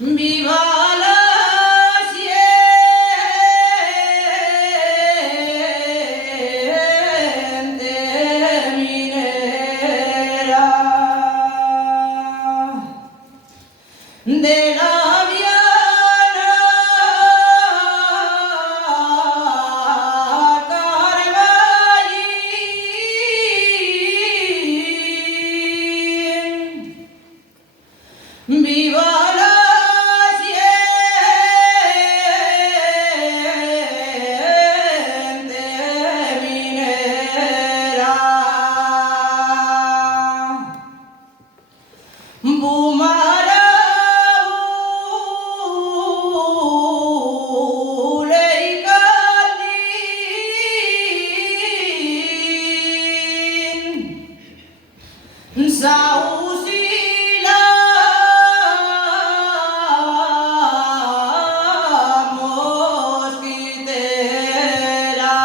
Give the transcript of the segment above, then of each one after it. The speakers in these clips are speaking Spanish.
Viva la siente minera de la Viana Carballín. Viva la siente minera. Bumarau leikandin sausila mosquitera.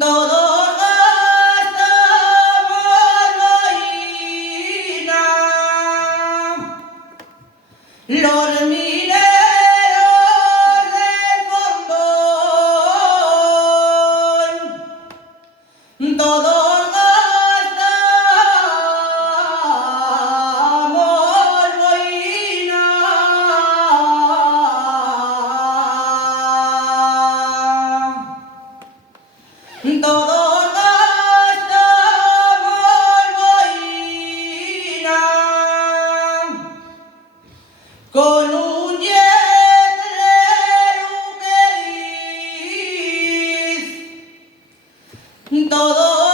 Todos gastamos boina, los mineros del fondón, todos gastamos boina. Todos gastamos boina con un yetlero que dice todo.